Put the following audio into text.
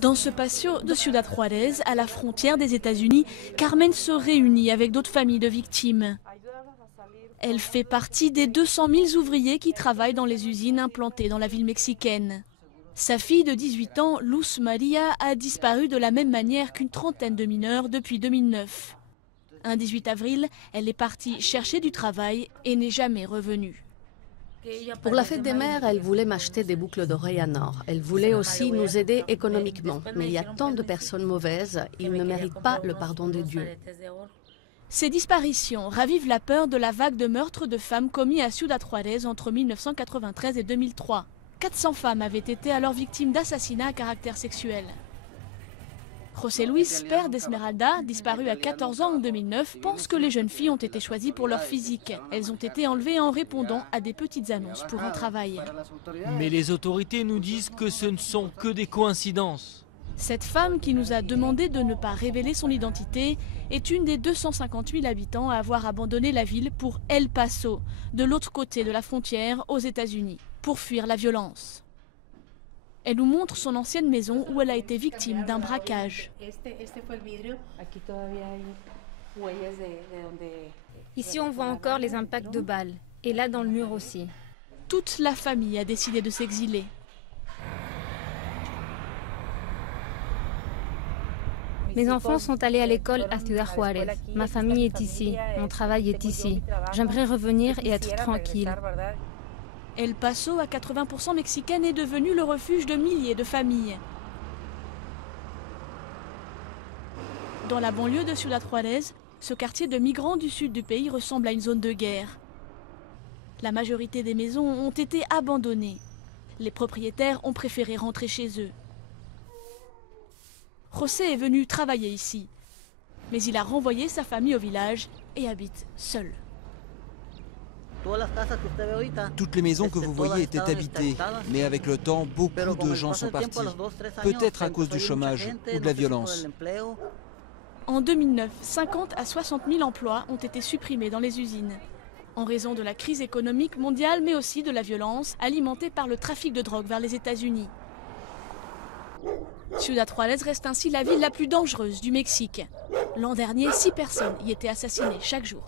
Dans ce patio de Ciudad Juárez, à la frontière des États-Unis, Carmen se réunit avec d'autres familles de victimes. Elle fait partie des 200 000 ouvriers qui travaillent dans les usines implantées dans la ville mexicaine. Sa fille de 18 ans, Luz Maria, a disparu de la même manière qu'une trentaine de mineurs depuis 2009. Un 18 avril, elle est partie chercher du travail et n'est jamais revenue. Pour la fête des mères, elle voulait m'acheter des boucles d'oreilles en or. Elle voulait aussi nous aider économiquement. Mais il y a tant de personnes mauvaises, ils ne méritent pas le pardon de Dieu. Ces disparitions ravivent la peur de la vague de meurtres de femmes commis à Ciudad Juárez entre 1993 et 2003. 400 femmes avaient été alors victimes d'assassinats à caractère sexuel. José Luis, père d'Esmeralda, disparu à 14 ans en 2009, pense que les jeunes filles ont été choisies pour leur physique. Elles ont été enlevées en répondant à des petites annonces pour un travail. Mais les autorités nous disent que ce ne sont que des coïncidences. Cette femme qui nous a demandé de ne pas révéler son identité est une des 250 000 habitants à avoir abandonné la ville pour El Paso, de l'autre côté de la frontière aux États-Unis, pour fuir la violence. Elle nous montre son ancienne maison où elle a été victime d'un braquage. Ici, on voit encore les impacts de balles, et là dans le mur aussi. Toute la famille a décidé de s'exiler. Mes enfants sont allés à l'école à Ciudad Juárez. Ma famille est ici, mon travail est ici. J'aimerais revenir et être tranquille. El Paso, à 80% mexicaine, est devenu le refuge de milliers de familles. Dans la banlieue de Ciudad Juárez, ce quartier de migrants du sud du pays ressemble à une zone de guerre. La majorité des maisons ont été abandonnées. Les propriétaires ont préféré rentrer chez eux. José est venu travailler ici, mais il a renvoyé sa famille au village et habite seul. Toutes les maisons que vous voyez étaient habitées, mais avec le temps, beaucoup de gens sont partis. Peut-être à cause du chômage ou de la violence. En 2009, 50 à 60 000 emplois ont été supprimés dans les usines, en raison de la crise économique mondiale, mais aussi de la violence alimentée par le trafic de drogue vers les États-Unis. Ciudad Juárez reste ainsi la ville la plus dangereuse du Mexique. L'an dernier, 6 personnes y étaient assassinées chaque jour.